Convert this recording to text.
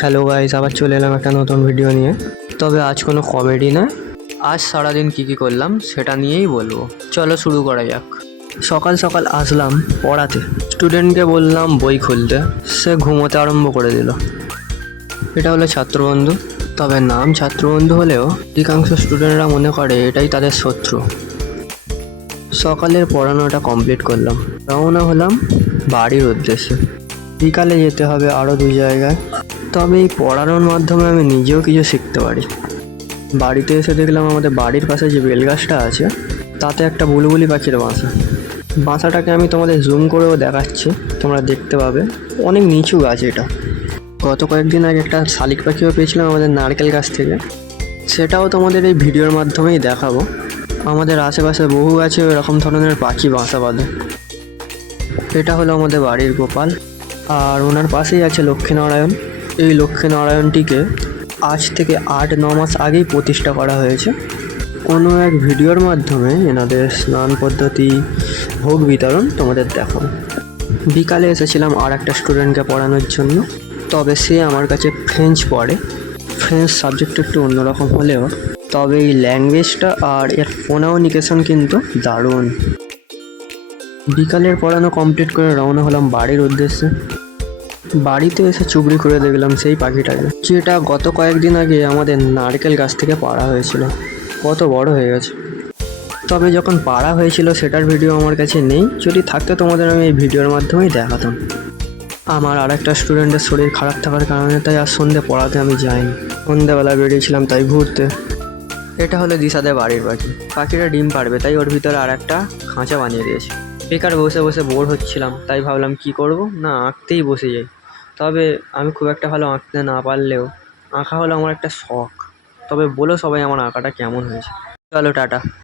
Hello guys, আবার চলে এলাম একটা নতুন ভিডিও নিয়ে। তবে আজ কোনো কমেডি না, আজ সারাদিন কী কী করলাম সেটা নিয়েই বলবো। চলো শুরু করা যাক। সকাল সকাল আসলাম পড়াতে, স্টুডেন্টকে বললাম বই খুলতে, সে ঘুমোতে আরম্ভ করে দিল। এটা হলো ছাত্রবন্ধু। তবে নাম ছাত্রবন্ধু হলেও অধিকাংশ স্টুডেন্টরা মনে করে এটাই তাদের শত্রু। সকালের পড়ানোটা কমপ্লিট করলাম, রওনা হলাম বাড়ির উদ্দেশ্যে। বিকালে যেতে হবে আরও 2 জায়গায়। তবে এই পড়ানোর মাধ্যমে আমি নিজেও কিছু শিখতে পারি। বাড়িতে এসে দেখলাম আমাদের বাড়ির পাশে যে বেলগাছটা আছে তাতে একটা বুলবুলি পাখির বাসা। বাসাটাকে আমি তোমাদের জুম করেও দেখাচ্ছি, তোমরা দেখতে পাবে। অনেক নিচু গাছ এটা। গত কয়েকদিন আগে একটা শালিক পাখিও পেয়েছিলাম আমাদের নারকেল গাছ থেকে, সেটাও তোমাদের এই ভিডিওর মাধ্যমেই দেখাবো। আমাদের আশেপাশে বহু গাছে এরকম ধরনের পাখি বাসা বাঁধে। এটা হলো আমাদের বাড়ির গোপাল, আর ওনার পাশেই আছে লক্ষ্মীনারায়ণ। এই লক্ষ্মীনারায়ণটিকে আজ থেকে 8-9 মাস আগেই প্রতিষ্ঠা করা হয়েছে। কোনো এক ভিডিওর মাধ্যমে এনাদের স্নান পদ্ধতি, ভোগ বিতরণ তোমাদের দেখাবো। বিকালে এসেছিলাম আর একটা স্টুডেন্টকে পড়ানোর জন্য। তবে সে আমার কাছে ফ্রেঞ্চ পড়ে। ফ্রেঞ্চ সাবজেক্ট একটু অন্যরকম হলেও তবে এই ল্যাঙ্গুয়েজটা আর এর প্রোনাউন্সিয়েশন কিন্তু দারুণ। বিকালের পড়ানো কমপ্লিট করে রওনা হলাম বাড়ির উদ্দেশ্যে। বাড়িতে এসে চুবড়ি করে দেখলাম সেই পাখিটাকে, যেটা গত কয়েকদিন আগে আমাদের নারকেল গাছ থেকে পাড়া হয়েছিল। কত বড় হয়ে গেছে। তবে যখন পাড়া হয়েছিল সেটার ভিডিও আমার কাছে নেই, যদি থাকতো তোমাদের আমি এই ভিডিওর মাধ্যমেই দেখাতাম। আমার আর একটা স্টুডেন্টের শরীর খারাপ থাকার কারণে তাই আর সন্ধে পড়াতে আমি যাইনি। সন্ধ্যেবেলা বেরিয়েছিলাম তাই ঘুরতে। এটা হলো দিশাদের বাড়ির পাখি। পাখিটা ডিম পাড়বে তাই ওর ভিতরে আর একটা খাঁচা বানিয়ে দিয়েছে। বেকার বসে বসে বোর হচ্ছিলাম, তাই ভাবলাম কি করব, না আঁকতেই বসে যাই। তবে আমি খুব একটা ভালো আঁকতে না পারলেও আঁকা হলো আমার একটা শখ। তবে বলো সবাই আমার আঁকাটা কেমন হয়েছে। চলো টাটা।